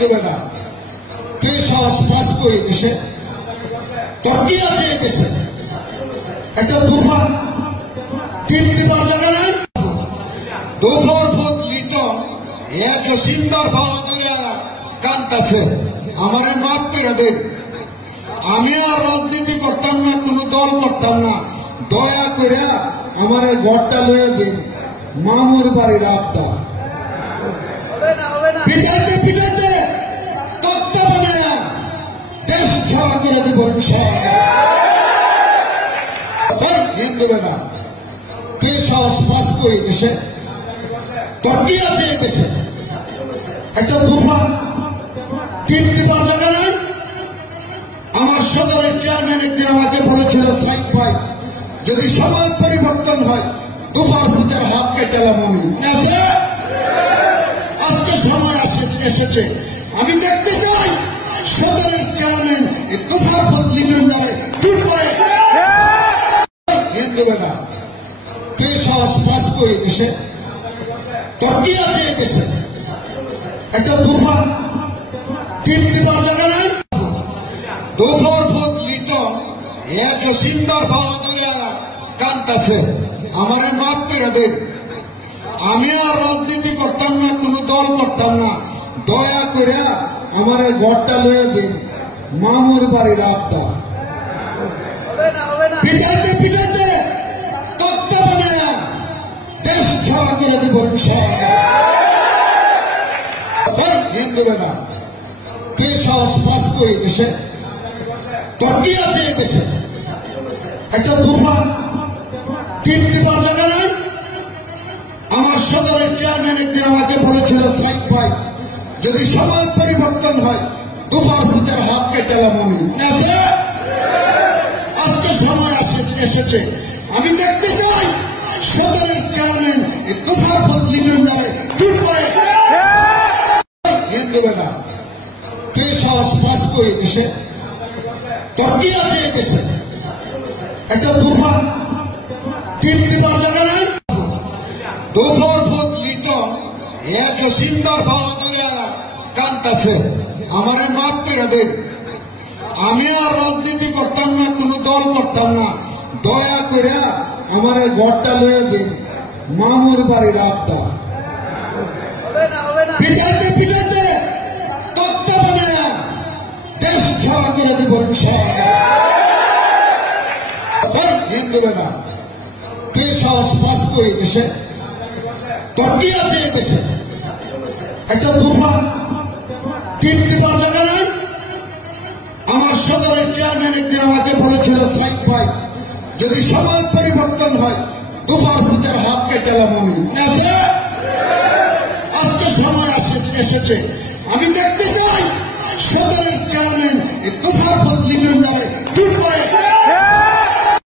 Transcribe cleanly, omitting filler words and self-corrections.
হিন্দু বেটা কে সাহস পাস করে দিছে তোর কি আছে এদেশে একটা তুফান টিপ টিপার জায়গা নাই দুপুর ফুট লিটন এক সিম্বার ভাবা ধরিয়া কান্দাছে আমারে মাপ করে দেন আমি আর রাজনীতি করতাম না কোনো দল করতাম না দয়া করে আমার ঘরটা লয়ে দিন মামুর বাড়ির আবদা পিটাইতে পিটাইতে তত্ত্ব বানায়া দেশ ছাড়া করে দিব হিন্দু বেটা কে সাহস পাস করে দেশে তোর কি আছে এদেশে একটা তুফান টিপ টিপার জায়গা নাই আমার সদরের চেয়ারম্যান একদিন আমাকে বলেছিল সাইদ ভাই যদি সময় পরিবর্তন হয় দুপার ফুটের হাত কেটেলাম আমি আজকে সময় এসেছে আমি দেখতে চাই সদরের চেয়ারম্যান দুপার ফুট লিডারে কি করে হিন্দু বেটা কে সাহস পাস করে দিছে তোর কি আছে এদেশে একটা তুফান টিপ টিপার জায়গা নাই দুপুর ফুট লিটন এক সিম্বার ভাবা ধরিয়া কান্দাছে আমারে মাপ করে দেন আমি আর রাজনীতি করতাম না কোনো দল করতাম না দয়া করে আমার ঘরটা লয়ে দিন মামুর বাড়ির আবদা পিটাইতে পিটাইতে তত্ত্ব বানায়া দেশ ছাড়া করে দিব হিন্দু বেটা কে সাহস পাস করে দেশে তোর কি আছে এদেশে একটা তুফান টিপ টিপার জায়গা নাই আমার সদরের চেয়ারম্যান একদিন আমাকে বলেছিল সাইদ ভাই যদি সময় পরিবর্তন হয় দুপার ফুটের হাত কেটেলাম আমি আজকে সময় এসেছে আমি দেখতে চাই সদরের চেয়ারম্যান দুপার ফুট লিডারে কি করে হিন্দু বেটা কে সাহস পাস করে দিছে তোর কি আছে এদেশে একটা তুফান টিপ টিপার জায়গা নাই দুপুর ফুট লিটন এক সিম্বার ভাবা ধরিয়া কান্দাছে আমারে মাপ করে দেন আমি আর রাজনীতি করতাম না কোনো দল করতাম না দয়া করে আমার ঘরটা লয়ে দিন মামুর বাড়ির আবদা পিটাইতে পিটাইতে তত্ত্ব বানায়া দেশ ছাড়া করে দিব হিন্দু বেটা কে সাহস পাস করে দেশে তোর কি আছে এদেশে একটা তুফান টিপ টিপার জায়গা নাই আমার সদরের চেয়ারম্যান একদিন আমাকে বলেছিল সাইদ ভাই যদি সময় পরিবর্তন হয় দুপার ফুটের হাত কেটেলাম আমি আজকে সময় এসেছে আমি দেখতে